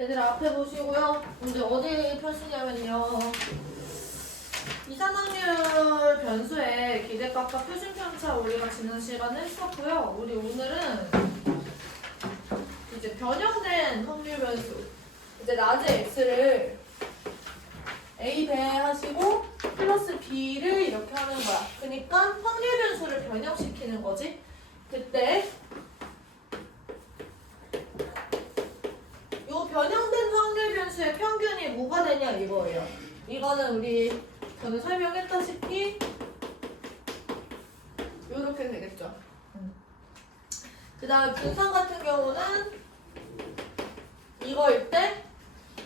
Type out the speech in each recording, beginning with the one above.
얘들아 앞에 보시고요. 이제 어디 펴시냐면요. 이산항률 변수의 기대값과 표준편차 우리가 지난 시간에 했었고요. 우리 오늘은 이제 변형된 확률 변수. 이제 낮에 x를 a 배하시고 플러스 b를 이렇게 하는 거야. 그러니까 확률 변수를 변형시키는 거지. 그때 요 변형된 확률 변 수의 평균이 뭐가 되냐 이거예요. 이거는 우리 저는 설명했다시피 요렇게 되겠죠. 그 다음에 분산 같은 경우는 이거일 때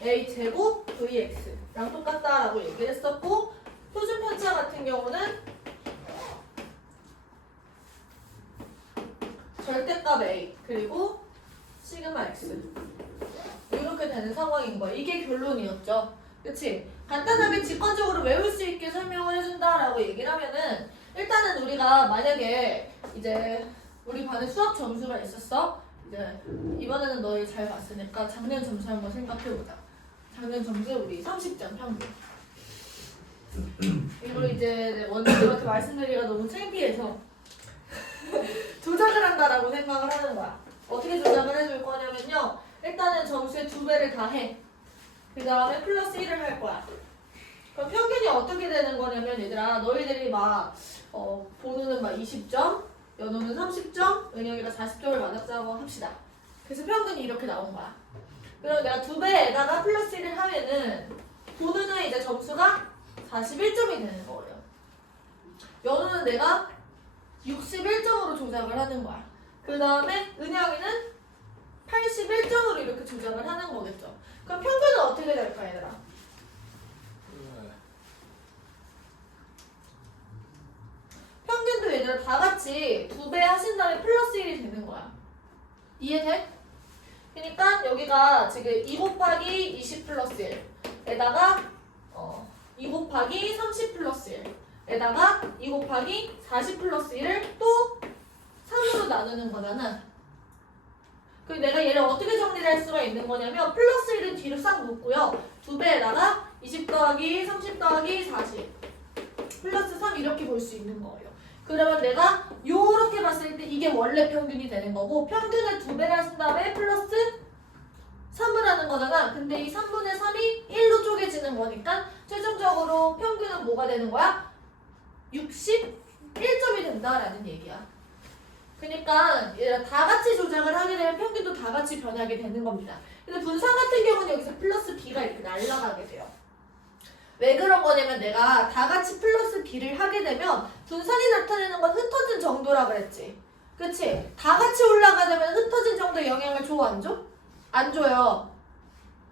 a 제곱 vx랑 똑같다라고 얘기를 했었고 표준 편차 같은 경우는 절대값 a 그리고 시그마 x 되는 상황인 거야. 이게 결론이었죠. 그치? 간단하게 직관적으로 외울 수 있게 설명을 해준다라고 얘기를 하면은 일단은 우리가 만약에 이제 우리 반에 수학 점수가 있었어. 이제 이번에는 너희 잘 봤으니까 작년 점수 한번 생각해보자. 작년 점수 우리 30점 평균. 이걸 이제 원장님한테 말씀드리기가 너무 창피해서 조작을 한다라고 생각을 하는 거야. 어떻게 조작을. 일단은 점수의 두 배를 다 해. 그 다음에 플러스 1을 할 거야. 그럼 평균이 어떻게 되는 거냐면 얘들아 너희들이 막 어, 보노는 막 20점, 연호는 30점, 은영이가 40점을 맞았다고 합시다. 그래서 평균이 이렇게 나온 거야. 그럼 내가 두 배에다가 플러스 1을 하면은 보노는 이제 점수가 41점이 되는 거예요. 연호는 내가 61점으로 조작을 하는 거야. 그 다음에 은영이는 81점으로 이렇게 조작을 하는 거겠죠. 그럼 평균은 어떻게 될까, 얘들아? 평균도 얘들아 다 같이 두 배 하신 다음에 플러스 1이 되는 거야. 이해돼? 그러니까 여기가 지금 2 곱하기 20 플러스 1에다가 어, 2 곱하기 30 플러스 1에다가 2 곱하기 40 플러스 1을 또 3으로 나누는 거잖아. 그럼 내가 얘를 어떻게 정리를 할 수가 있는 거냐면 플러스 1은 뒤로 싹 놓고요. 두 배에다가 20 더하기 30 더하기 40 플러스 3 이렇게 볼 수 있는 거예요. 그러면 내가 요렇게 봤을 때 이게 원래 평균이 되는 거고 평균을 두 배를 하신 다음에 플러스 3을 하는 거잖아. 근데 이 3분의 3이 1로 쪼개지는 거니까 최종적으로 평균은 뭐가 되는 거야? 61점이 된다라는 얘기야. 그러니까 다 같이 조작을 하게 되면 평균도 다 같이 변하게 되는 겁니다. 근데 분산 같은 경우는 여기서 플러스 b가 이렇게 날라가게 돼요. 왜 그런 거냐면 내가 다 같이 플러스 b를 하게 되면 분산이 나타내는 건 흩어진 정도라 그랬지. 그치? 다 같이 올라가려면 흩어진 정도의 영향을 줘, 안 줘? 안 줘요.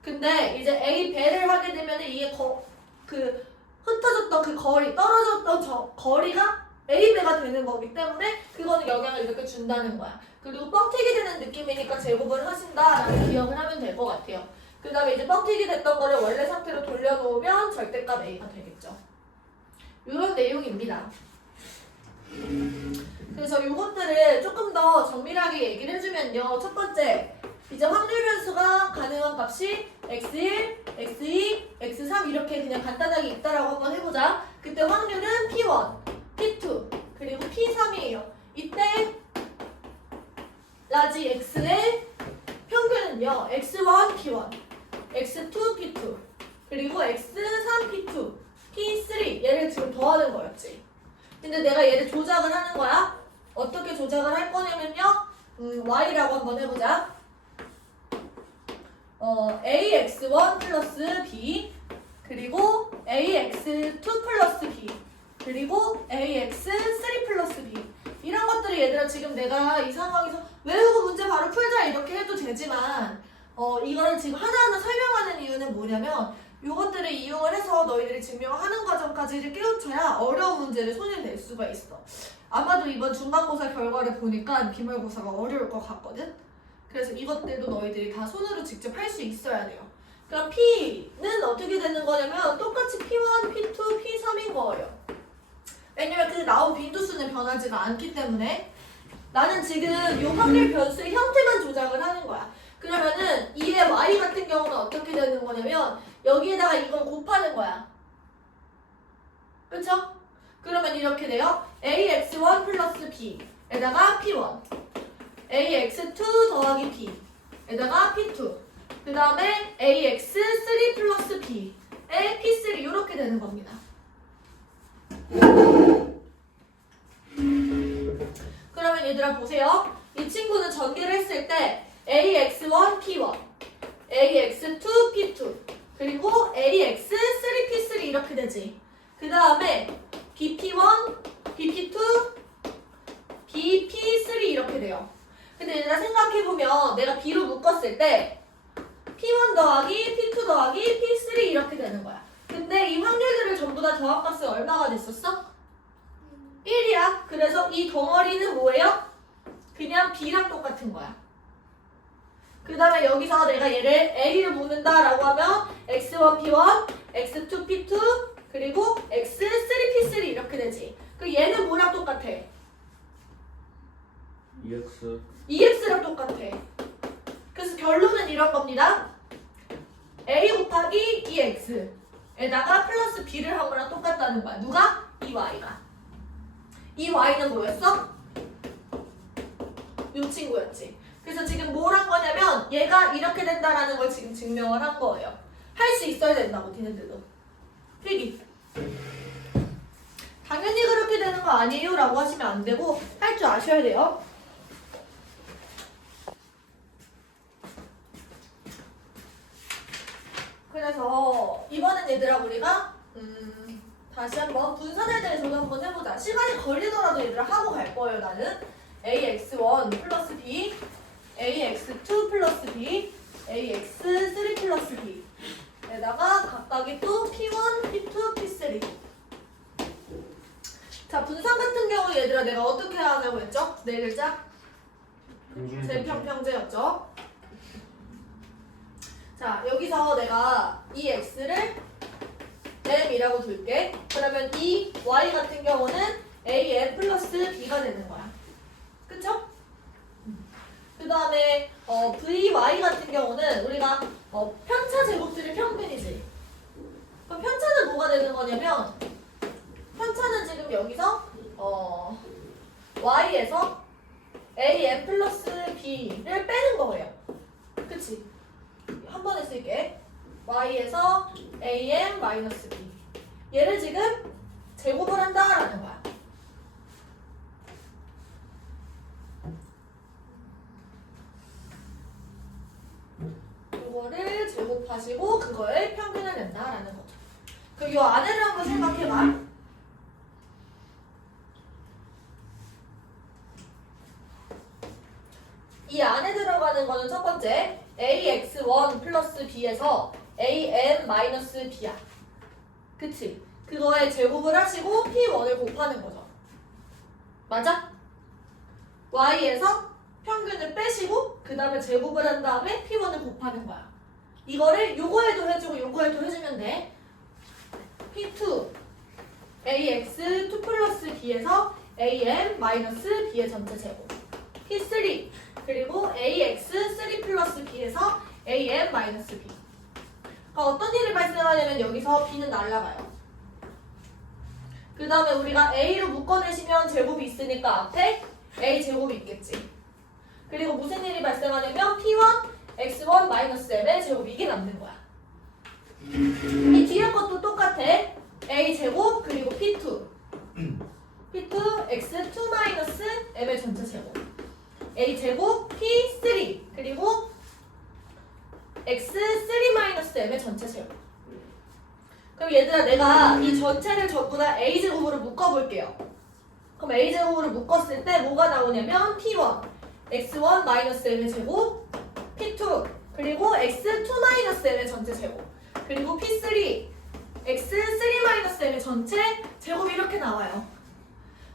근데 이제 A 배를 하게 되면 이게 거, 그 흩어졌던 그 거리, 떨어졌던 저 거리가 A 배가 되는 거기 때문에 그거는 영향을 이렇게 준다는 거야. 그리고 뻥튀기 되는 느낌이니까 제곱을 하신다라고 기억을 하면 될 것 같아요. 그 다음에 이제 뻥튀기 됐던 거를 원래 상태로 돌려놓으면 절대값 A가 되겠죠. 이런 내용입니다. 그래서 이것들을 조금 더 정밀하게 얘기를 해주면요. 첫 번째, 이제 확률 변수가 가능한 값이 x1, x2, x3 이렇게 그냥 간단하게 있다라고 한번 해보자. 그때 확률은 p1, p2, 그리고 p3이에요. 이때 라지 x의 평균은요. x1, p1, x2, p2, 그리고 x3, p2, p3 얘를 지금 더하는 거였지. 근데 내가 얘를 조작을 하는 거야. 어떻게 조작을 할 거냐면요. 음, y라고 한번 해보자. 어, ax1 플러스 b 그리고 ax2 플러스 b 그리고 ax3 플러스 b 것들이 얘들아 지금 내가 이 상황에서 외우고 문제 바로 풀자 이렇게 해도 되지만 어 이거를 지금 하나하나 설명하는 이유는 뭐냐면 요것들을 이용을 해서 너희들이 증명하는 과정까지를 깨우쳐야 어려운 문제를 손에 낼 수가 있어 아마도 이번 중간고사 결과를 보니까 기말고사가 어려울 것 같거든 그래서 이것들도 너희들이 다 손으로 직접 할 수 있어야 돼요. 그럼 P는 어떻게 되는 거냐면 똑같이 P1, P2, P3인 거예요. 왜냐면 그 나온 빈도수는 변하지가 않기 때문에 나는 지금 요 확률 변수의 형태만 조작을 하는 거야. 그러면은 2의 y 같은 경우는 어떻게 되는 거냐면 여기에다가 이걸 곱하는 거야. 그쵸? 그러면 이렇게 돼요. ax1 플러스 b에다가 p1 ax2 더하기 b에다가 p2 그 다음에 ax3 플러스 b에 p3 이렇게 되는 겁니다. 그러면 얘들아 보세요. 이 친구는 전개를 했을 때 ax1 p1 ax2 p2 그리고 ax3 p3 이렇게 되지. 그 다음에 bp1 bp2 bp3 이렇게 돼요. 근데 얘들아 생각해보면 내가 b로 묶었을 때 p1 더하기 p2 더하기 p3 이렇게 되는 거야. 근데 이 확률들을 전부 다 더합값은 얼마가 됐었어? 1이야. 그래서 이 덩어리는 뭐예요? 그냥 b랑 똑같은 거야. 그 다음에 여기서 내가 얘를 a를 묶는다 라고 하면 x1 p1, x2 p2, 그리고 x3 p3 이렇게 되지. 그 얘는 뭐랑 똑같아? EX 2x랑 똑같아. 그래서 결론은 이런 겁니다. a 곱하기 2x 에다가 플러스 b를 한 거랑 똑같다는 거야. 누가? 이 y가. 이 y는 뭐였어? 요 친구였지. 그래서 지금 뭘 한 거냐면 얘가 이렇게 된다라는 걸 지금 증명을 한 거예요. 할 수 있어야 된다고 니네들도. 필기. 당연히 그렇게 되는 거 아니에요? 라고 하시면 안 되고 할 줄 아셔야 돼요. 그래서 이번엔 얘들아 우리가 음, 다시 한번 분산에 대해서도 시간이 걸리더라도 얘들아 하고 갈 거예요. 나는 ax1 플러스 b, ax2 플러스 b, ax3 플러스 b. 에다가 각각이 또 p1, p2, p3. 자 분산 같은 경우 얘들아 내가 어떻게 하자고 했죠? 네 글자. 제평평제였죠. 자, 여기서 내가 이 x를 m이라고 둘게. 그러면 이 y 같은 경우는 am 플러스 b가 되는 거야. 그쵸? 그 다음에 어, vy 같은 경우는 우리가 어, 편차 제곱들의 평균이지. 그럼 편차는 뭐가 되는 거냐면 편차는 지금 여기서 어, y에서 am 플러스 b를 빼는 거예요. 그치? 한 번에 쓸게. Y에서 am 마이너스 b. 얘를 지금 제곱을 한다라는 거야. 이거를 제곱하시고 그거의 평균을 낸다라는 거죠. 그럼 이 안에를 한번 생각해봐. 이 안에 들어가는 거는 첫 번째 ax1 플러스 b에서 am 마이너스 b야. 그치? 그거에 제곱을 하시고 p1을 곱하는 거죠. 맞아? y에서 평균을 빼시고 그 다음에 제곱을 한 다음에 p1을 곱하는 거야. 이거를 요거에도 해주고 요거에도 해주면 돼. p2 ax2 플러스 b에서 am 마이너스 b의 전체 제곱. p3 그리고 ax3 플러스 b에서 am 마이너스 b. 그러니까 어떤 일이 발생하냐면 여기서 b는 날라가요. 그 다음에 우리가 a로 묶어내시면 제곱이 있으니까 앞에 a 제곱이 있겠지. 그리고 무슨 일이 발생하냐면 p1 x1 마이너스 m의 제곱 이게 남는 거야. 이 뒤에 것도 똑같아. a 제곱 그리고 p2 p2 x2 마이너스 m의 전체 제곱. a 제곱 p3 그리고 x3 마이너스 m의 전체 제곱. 그럼 얘들아 내가 이 전체를 전부 다 a 제곱으로 묶어볼게요. 그럼 a 제곱으로 묶었을 때 뭐가 나오냐면 p1 x1 마이너스 m의 제곱 p2 그리고 x2 마이너스 m의 전체 제곱 그리고 p3 x3 마이너스 m의 전체 제곱이 이렇게 나와요.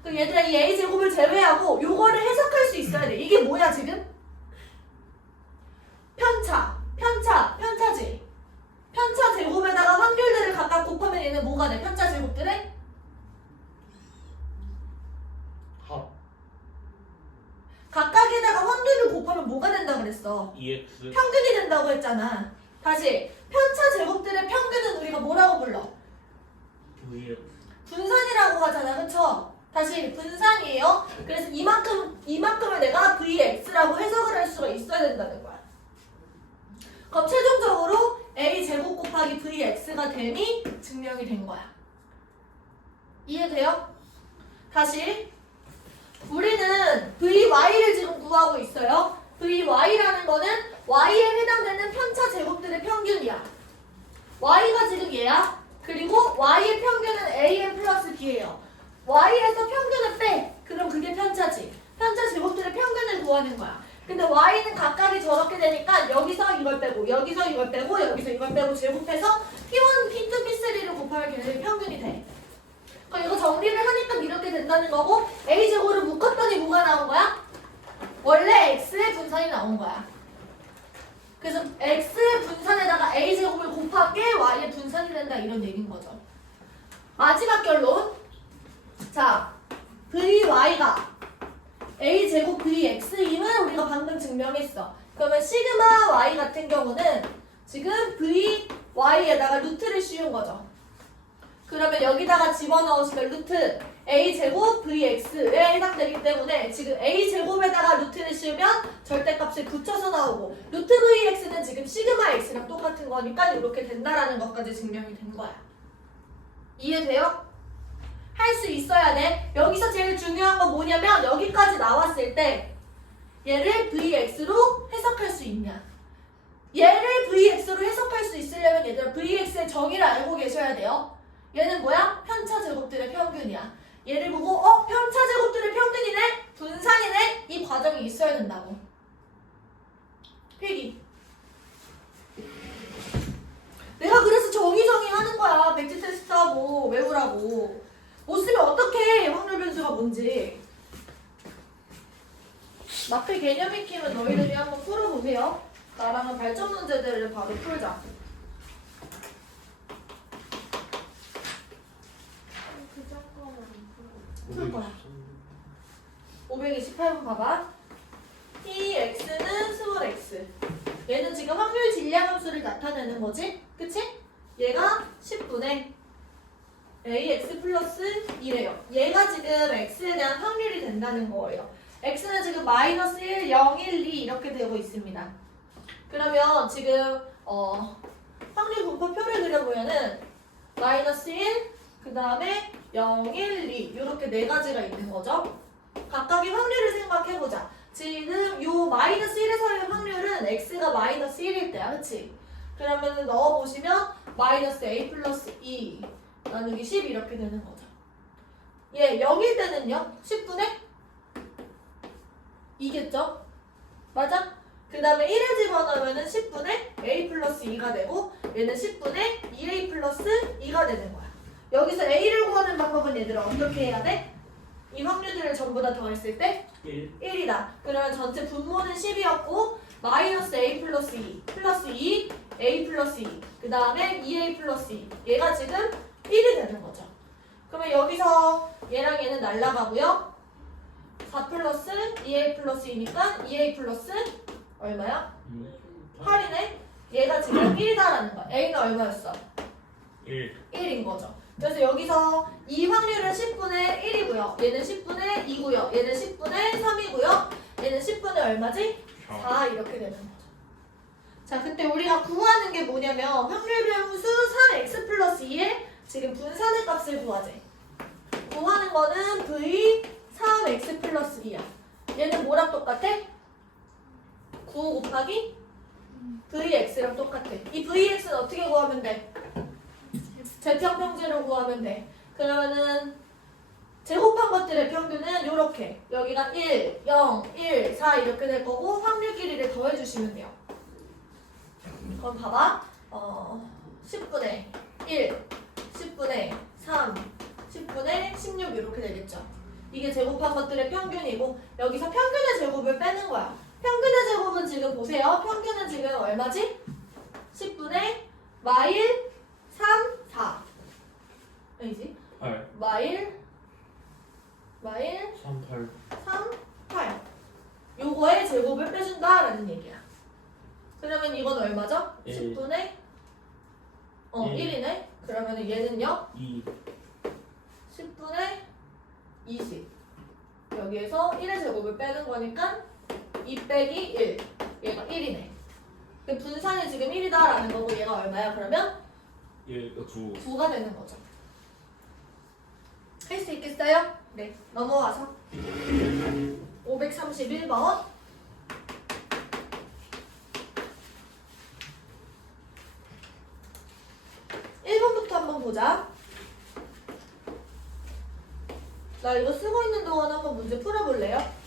그럼 얘들아 이 a 제곱을 제외하고 요거를 해석할 수 있어야 돼. 이게 뭐야 지금? 편차, 편차, 편차지. 편차 제곱에다가 확률들을 각각 곱하면 얘는 뭐가 돼? 편차 제곱들의 합 각각에다가 확률을 곱하면 뭐가 된다 그랬어? EX 평균이 된다고 했잖아. 다시 편차 제곱들의 평균은 우리가 뭐라고 불러? VX 분산이라고 하잖아, 그쵸? 다시 분산이에요. 그래서 이만큼 이만큼을 내가 VX라고 해석을 할 수가 있어야 된다는 거야. 그럼 최종적으로 A 제 곱 곱하기 VX가 됨이 증명이 된 거야. 이해돼요? 다시 우리는 VY를 지금 구하고 있어요. VY라는 거는 Y에 해당되는 편차 제곱들의 평균이야. Y가 지금 얘야. 그리고 Y의 평균은 AN 플러스 B예요. Y에서 평균을 빼. 그럼 그게 편차지. 편차 제곱들의 평균을 구하는 거야. 근데 Y는 각각이 저렇게 되니까 여기서 이걸 빼고 여기서 이걸 빼고 여기서 이걸 빼고 제곱해서 P1, P2, P3를 곱하면 걔네들이 평균이 돼. 그럼 이거 정리를 하니까 이렇게 된다는 거고 A 제곱을 묶었더니 뭐가 나온 거야? 원래 X의 분산이 나온 거야. 그래서 X의 분산에다가 A 제곱을 곱한 게 Y의 분산이 된다 이런 얘기인 거죠. 마지막 결론. 자, VY가 A 제곱 VX임을 우리가 방금 증명했어. 그러면 시그마 Y 같은 경우는 지금 VY에다가 루트를 씌운 거죠. 그러면 여기다가 집어넣으시면 루트 a 제곱 vx에 해당되기 때문에 지금 a 제곱에다가 루트를 씌우면 절대값을 붙여서 나오고 루트 vx는 지금 시그마 x랑 똑같은 거니까 이렇게 된다라는 것까지 증명이 된 거야. 이해돼요? 할 수 있어야 돼. 여기서 제일 중요한 건 뭐냐면 여기까지 나왔을 때 얘를 vx로 해석할 수 있냐. 얘를 vx로 해석할 수 있으려면 얘들아 vx의 정의를 알고 계셔야 돼요. 얘는 뭐야? 편차 제곱들의 평균이야. 얘를 보고 어? 편차 제곱들의 평균이네? 분산이네? 이 과정이 있어야 된다고. 필기. 내가 그래서 정의정의 하는 거야. 백지 테스트하고 외우라고. 못 쓰면 어떡해. 확률 변수가 뭔지. 마크 개념 익히면 너희들이 한번 풀어보세요. 나랑은 발전 문제들을 바로 풀자. 풀 거야. 528번 봐봐. 이 x는 스몰 x. 얘는 지금 확률 질량함수를 나타내는 거지? 그치? 얘가 10분의 ax 플러스 2래요. 얘가 지금 x에 대한 확률이 된다는 거예요. x는 지금 마이너스 1, 0, 1, 2 이렇게 되고 있습니다. 그러면 지금 어, 확률 분포표를 그려보면은 마이너스 1, 그 다음에 0, 1, 2 이렇게 네 가지가 있는 거죠. 각각의 확률을 생각해보자. 지금 요 마이너스 1에서의 확률은 x가 마이너스 1일 때야, 그치? 그러면 넣어보시면 마이너스 a 플러스 2 나누기 10 이렇게 되는 거죠. 얘 0일 때는요? 10분의 2겠죠? 맞아? 그 다음에 1을 집어넣으면 10분의 a 플러스 2가 되고 얘는 10분의 2a 플러스 2가 되는 거야. 여기서 a를 구하는 방법은 얘들아 어떻게 해야 돼? 이 확률들을 전부 다 더했을 때 1 1이다. 그러면 전체 분모는 10이었고 마이너스 a 플러스 2 플러스 2 a 플러스 2그 다음에 2a 플러스 2 얘가 지금 1이 되는 거죠. 그러면 여기서 얘랑 얘는 날라가고요. 4 플러스 2a 플러스 2니까 2a 플러스 얼마야? 8이네. 얘가 지금 1이다라는 거야. a는 얼마였어? 1 1인 거죠. 그래서 여기서 이 확률은 10분의 1이고요. 얘는 10분의 2고요. 얘는 10분의 3이고요. 얘는 10분의 얼마지? 4 이렇게 되는 거죠. 자, 그때 우리가 구하는 게 뭐냐면 확률 변수 3x 플러스 2의 지금 분산의 값을 구하재. 구하는 거는 v 3x 플러스 2야. 얘는 뭐랑 똑같아? 9 곱하기 vx랑 똑같아. 이 vx는 어떻게 구하면 돼? 제평평제로 구하면 돼. 그러면은 제곱한 것들의 평균은 이렇게 여기가 1, 0, 1, 4 이렇게 될 거고 확률 길이를 더해주시면 돼요. 그럼 봐봐. 어, 10분의 1, 10분의 3, 10분의 16 이렇게 되겠죠. 이게 제곱한 것들의 평균이고 여기서 평균의 제곱을 빼는 거야. 평균의 제곱은 지금 보세요. 평균은 지금 얼마지? 10분의 마일 3, 4. 아니지? 8 마일 마일 3 8 3, 8. 요거의 제곱을 빼준다라는 얘기야. 그러면 이건 얼마죠? 일. 10분의 어 일. 1이네. 그러면 얘는요? 2 10분의 20. 여기에서 1의 제곱을 빼는 거니까 2 빼기 1. 얘가 1이네. 그 분산이 지금 1이다 라는 거고 얘가 얼마야? 그러면 1 9 9가 되는 거죠. 할 수 있겠어요? 네. 넘어와서 531번. 1번부터 한번 보자. 나 이거 쓰고 있는 동안 한번 문제 풀어볼래요?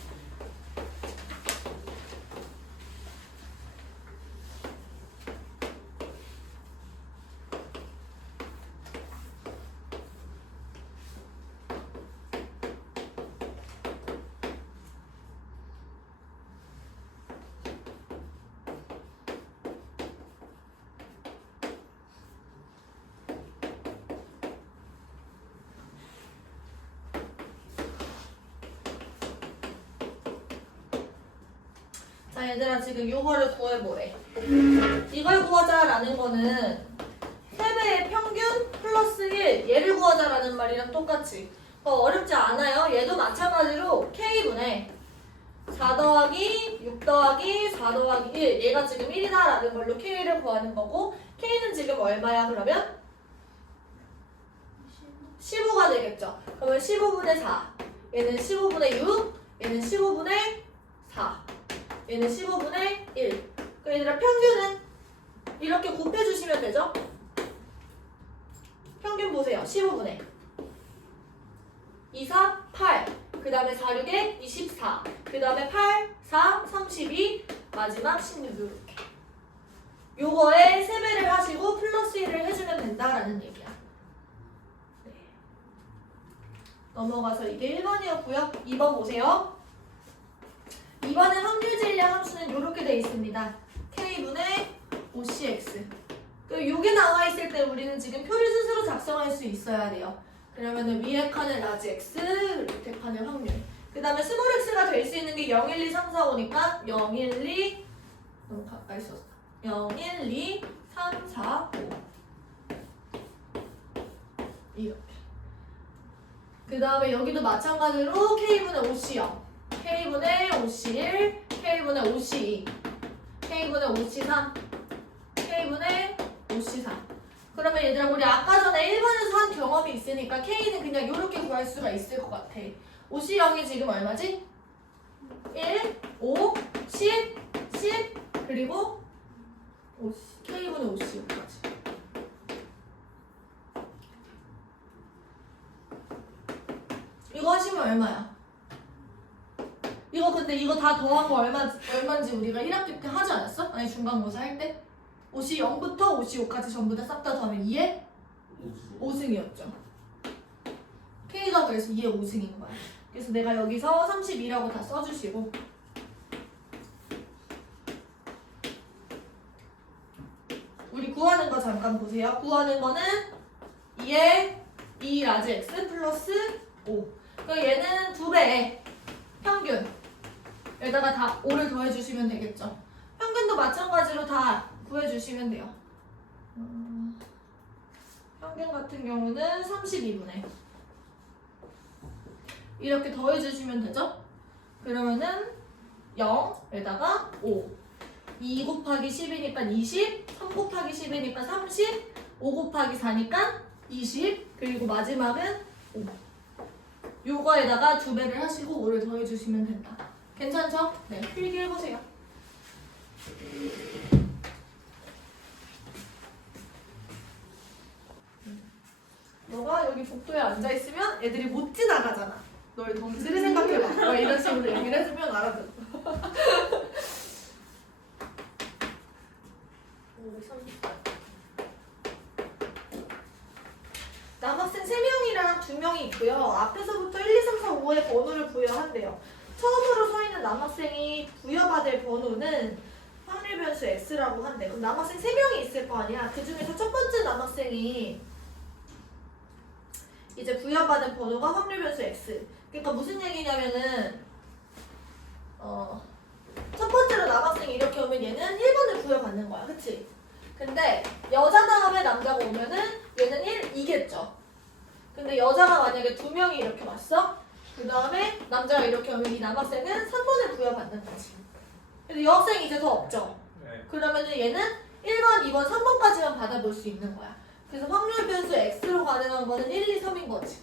자 얘들아 지금 요거를 구해보래. 이걸 구하자라는 거는 세배의 평균 플러스 1 얘를 구하자라는 말이랑 똑같이. 어, 어렵지 않아요. 얘도 마찬가지로 K분의 4 더하기 6 더하기 4 더하기 1 얘가 지금 1이다라는 걸로 K를 구하는 거고 K는 지금 얼마야? 그러면? 15가 되겠죠. 그러면 15분의 4 얘는 15분의 6 얘는 15분의 4 얘는 15분의 1. 그 얘들아 평균은 이렇게 곱해주시면 되죠? 평균 보세요. 15분의 2, 4, 8. 그 다음에 4, 6에 24. 그 다음에 8, 4, 32. 마지막 16 이렇게. 요거에 세배를 하시고 플러스 1을 해주면 된다라는 얘기야. 네. 넘어가서 이게 1번이었고요. 2번 보세요. 이번에 확률 질량 함수는 이렇게 돼 있습니다. k분의 OCX. 그 요게 나와 있을 때 우리는 지금 표를 스스로 작성할 수 있어야 돼요. 그러면은 위에 칸에 라지 x, 밑에 칸에 확률. 그 다음에 스몰 x가 될 수 있는 게 0, 1, 2, 3, 4, 5니까 0, 1, 2 너무 가까이 썼다. 0, 1, 2, 3, 4, 5 이렇게. 그 다음에 여기도 마찬가지로 k분의 OC0 K분의 51, K분의 52, K분의 53, K분의 53. 그러면 얘들아 우리 아까 전에 1번에서 한 경험이 있으니까 K는 그냥 이렇게 구할 수가 있을 것 같아. 50이 지금 얼마지? 1, 5, 10, 10, 그리고 50, K분의 50까지. 이거 하시면 얼마야? 근데 이거 다 더한 거 얼마 얼마인지 우리가 1학기 때 하지 않았어? 아니 중간고사 할 때? 50 0부터 55까지 전부 다 싹 다 더하면 2에 5승이었죠. K가 그래서 2에 5승인 거야. 그래서 내가 여기서 32라고 다 써주시고 우리 구하는 거 잠깐 보세요. 구하는 거는 2에 2 라지 x 플러스 5. 그 얘는 두 배에 평균 여기다가 다 5를 더해주시면 되겠죠. 평균도 마찬가지로 다 구해주시면 돼요. 음, 평균 같은 경우는 32분의 이렇게 더해주시면 되죠. 그러면은 0에다가 5 2 곱하기 10이니까 20 3 곱하기 10이니까 30 5 곱하기 4니까 20 그리고 마지막은 5 요거에다가 두 배를 하시고 5를 더해주시면 된다. 괜찮죠? 네, 필기 해보세요. 너가 여기 복도에 앉아있으면 애들이 못 지나가잖아. 너의 덩치를 생각해봐. 막 이런 식으로 얘기를 해주면 알아듣어. 530. 남학생 3명이랑 2명이 있고요. 앞에서부터 1, 2, 3, 4, 5의 번호를 부여한대요. 처음으로 서 있는 남학생이 부여받을 번호는 확률 변수 X라고 한대. 그럼 남학생 3명이 있을 거 아니야. 그 중에서 첫 번째 남학생이 이제 부여받은 번호가 확률 변수 X. 그러니까 무슨 얘기냐면은 어 첫 번째로 남학생이 이렇게 오면 얘는 1번을 부여받는 거야. 그치? 근데 여자 다음에 남자가 오면은 얘는 1, 2겠죠. 근데 여자가 만약에 두 명이 이렇게 왔어? 그 다음에 남자가 이렇게 오면 이 남학생은 3번을 부여받는 거지. 근데 여학생이 이제 더 없죠. 네. 그러면은 얘는 1번, 2번, 3번까지만 받아볼 수 있는 거야. 그래서 확률 변수 x로 가능한 거는 1, 2, 3인 거지.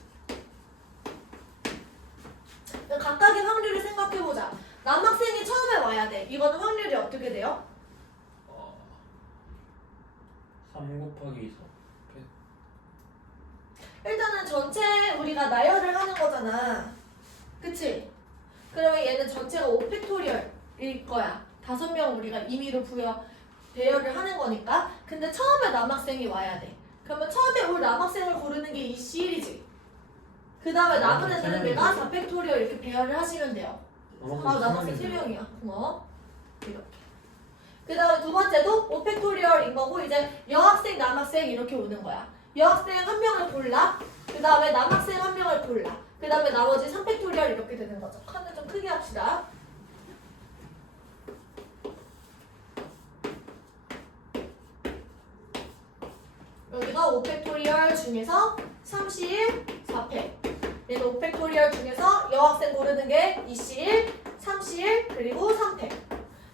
각각의 확률을 생각해보자. 남학생이 처음에 와야 돼. 이거는 확률이 어떻게 돼요? 어, 3 곱하기 4 일단은 전체 우리가 나열을 하는 거잖아. 그치? 그러면 얘는 전체가 5팩토리얼일 거야. 다섯 명 우리가 임의로 부여, 배열을 하는 거니까. 근데 처음에 남학생이 와야 돼. 그러면 처음에 올 남학생을 고르는 게이 C1이지. 그 다음에 남은 애들은 내가 4팩토리얼 이렇게 배열을 하시면 돼요. 아, 남학생 3명이야. 고마워. 이렇게. 그 다음에 두 번째도 5팩토리얼인 거고, 이제 여학생, 남학생 이렇게 오는 거야. 여학생 한 명을 골라. 그 다음에 남학생 한 명을 골라. 그 다음에 나머지 3팩토리얼 이렇게 되는 거죠. 칸을 좀 크게 합시다. 여기가 5팩토리얼 중에서 31, 4팩. 얘는 5팩토리얼 중에서 여학생 고르는 게 2C1, 3C1, 그리고 3팩.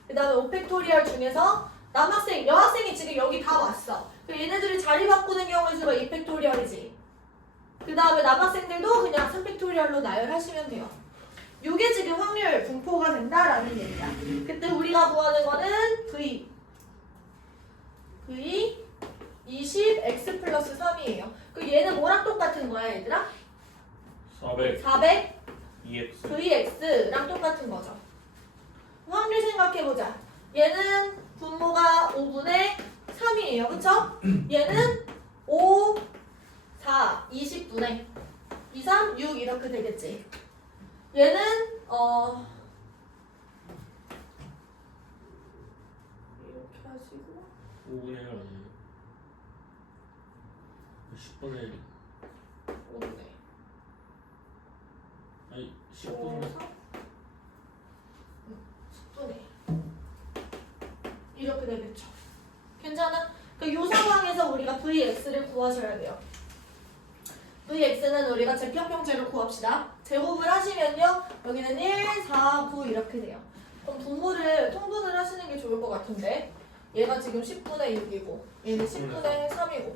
그 다음에 5팩토리얼 중에서 남학생, 여학생이 지금 여기 다 왔어. 얘네들이 자리 바꾸는 수가 2팩토리얼이지. 그 다음에 남학생들도 그냥 3팩토리얼로 나열하시면 돼요. 요게 지금 확률 분포가 된다라는 얘기야. 그때 우리가 구하는 거는 V. V 20 x 플러스 3이에요. 그 얘는 뭐랑 똑같은 거야, 얘들아? 400 400 EX VX랑 똑같은 거죠. 확률 생각해보자. 얘는 분모가 5분의 3이에요. 그쵸? 얘는 5, 4, 20분의 2, 3, 6 이렇게 되겠지. 얘는 어 이렇게 하시고 5분의 1 아니에요? 10분의 1 5분의 아니 5, 10분의 4 10분의 이렇게 되겠죠. 괜찮아? 그요 상황에서 우리가 VX를 구하셔야 돼요. VX는 우리가 제평평제로 구합시다. 제곱을 하시면요. 여기는 1, 4, 9 이렇게 돼요. 그럼 분모를 통분을 하시는 게 좋을 것 같은데 얘가 지금 10분의 6이고 얘는 10분의 3이고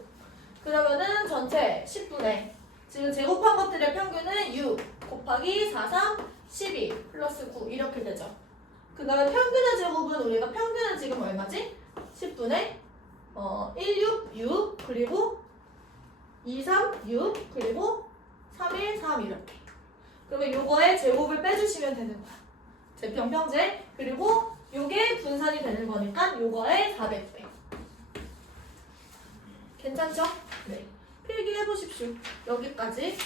그러면은 전체 10분의 지금 제곱한 것들의 평균은 6 곱하기 4, 3, 12 플러스 9 이렇게 되죠. 그 다음에 평균의 제곱은 우리가 평균은 지금 얼마지? 10분의 어, 1, 6, 6 그리고 2, 3, 6 그리고 3, 1, 3 이렇게 그러면 요거의 제곱을 빼주시면 되는 거야. 제평 평제 그리고 요게 분산이 되는 거니까 요거의 400배. 괜찮죠? 네. 필기해 보십시오. 여기까지